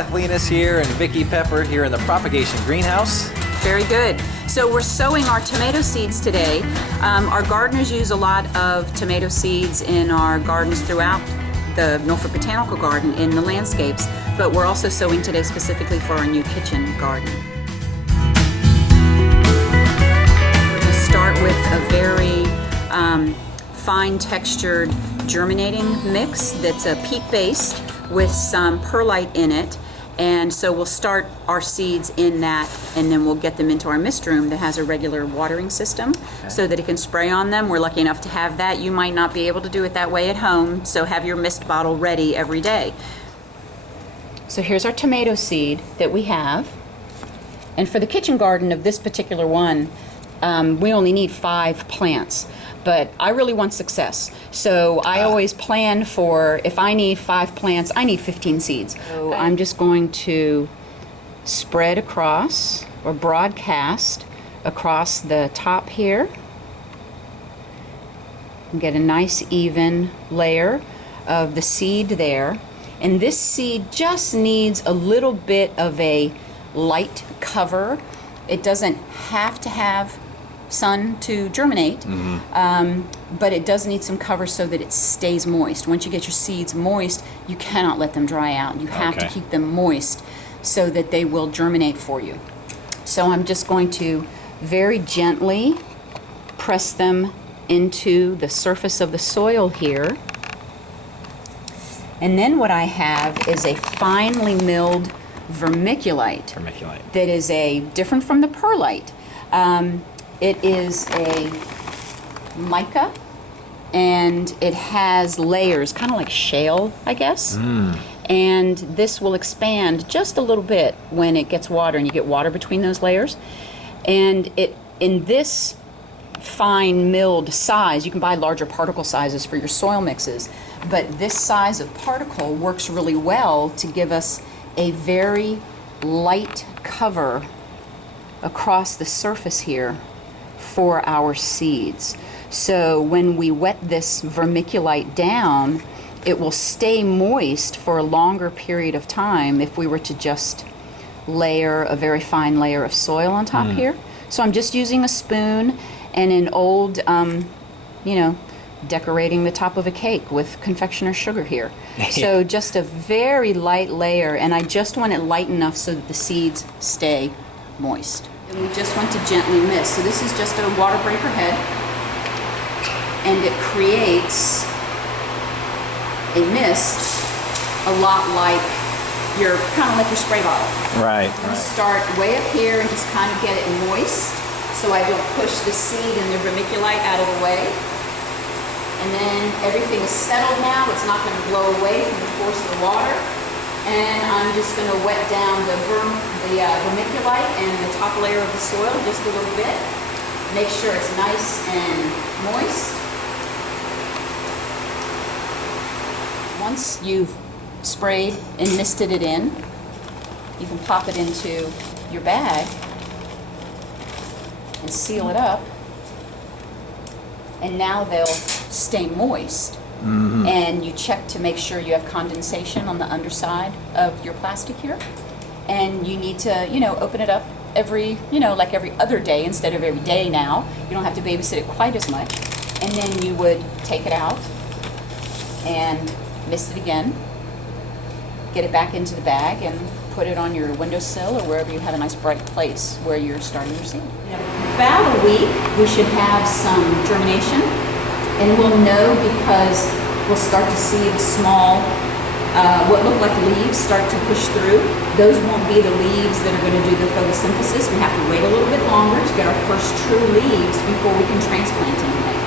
Kathleen is here and Vicki Pepper here in the propagation greenhouse. Very good. So we're sowing our tomato seeds today. Our gardeners use a lot of tomato seeds in our gardens throughout the Norfolk Botanical Garden in the landscapes, but we're also sowing today specifically for our new kitchen garden. We're going to start with a very fine textured germinating mix that's a peat based with some perlite in it. And so we'll start our seeds in that, and then we'll get them into our mist room that has a regular watering system so that it can spray on them. We're lucky enough to have that. You might not be able to do it that way at home, so have your mist bottle ready every day. So here's our tomato seed that we have. And for the kitchen garden of this particular one, we only need 5 plants. But I really want success. So I always plan for, if I need 5 plants, I need 15 seeds. So I'm just going to spread across or broadcast across the top here and get a nice even layer of the seed there. And this seed just needs a little bit of a light cover. It doesn't have to have sun to germinate, but it does need some cover so that it stays moist. Once you get your seeds moist, you cannot let them dry out. You have to keep them moist so that they will germinate for you. So I'm just going to very gently press them into the surface of the soil here. And then what I have is a finely milled vermiculite. That is different from the perlite. It is a mica, and it has layers, kind of like shale, I guess. And this will expand just a little bit when it gets water, and you get water between those layers. And in this fine milled size, you can buy larger particle sizes for your soil mixes, but this size of particle works really well to give us a very light cover across the surface here for our seeds. So when we wet this vermiculite down, it will stay moist for a longer period of time if we were to just layer a very fine layer of soil on top here. So I'm just using a spoon and an old, decorating the top of a cake with confectioner's sugar here. So just a very light layer, and I just want it light enough so that the seeds stay moist. And we just want to gently mist. So this is just a water breaker head, and it creates a mist a lot like your spray bottle. Right. Start way up here and just kind of get it moist so I don't push the seed and the vermiculite out of the way. And then everything is settled now. It's not going to blow away from the force of the water. And I'm just going to wet down the vermiculite and the top layer of the soil just a little bit. Make sure it's nice and moist. Once you've sprayed and misted it in, you can pop it into your bag and seal it up. And now they'll stay moist. And you check to make sure you have condensation on the underside of your plastic here. And you need to, open it up every other day instead of every day now. You don't have to babysit it quite as much. And then you would take it out and mist it again, get it back into the bag, and put it on your windowsill or wherever you have a nice bright place where you're starting your seed. About a week, we should have some germination. And we'll know because we'll start to see the small, what look like leaves start to push through. Those won't be the leaves that are going to do the photosynthesis. We have to wait a little bit longer to get our first true leaves before we can transplant anything.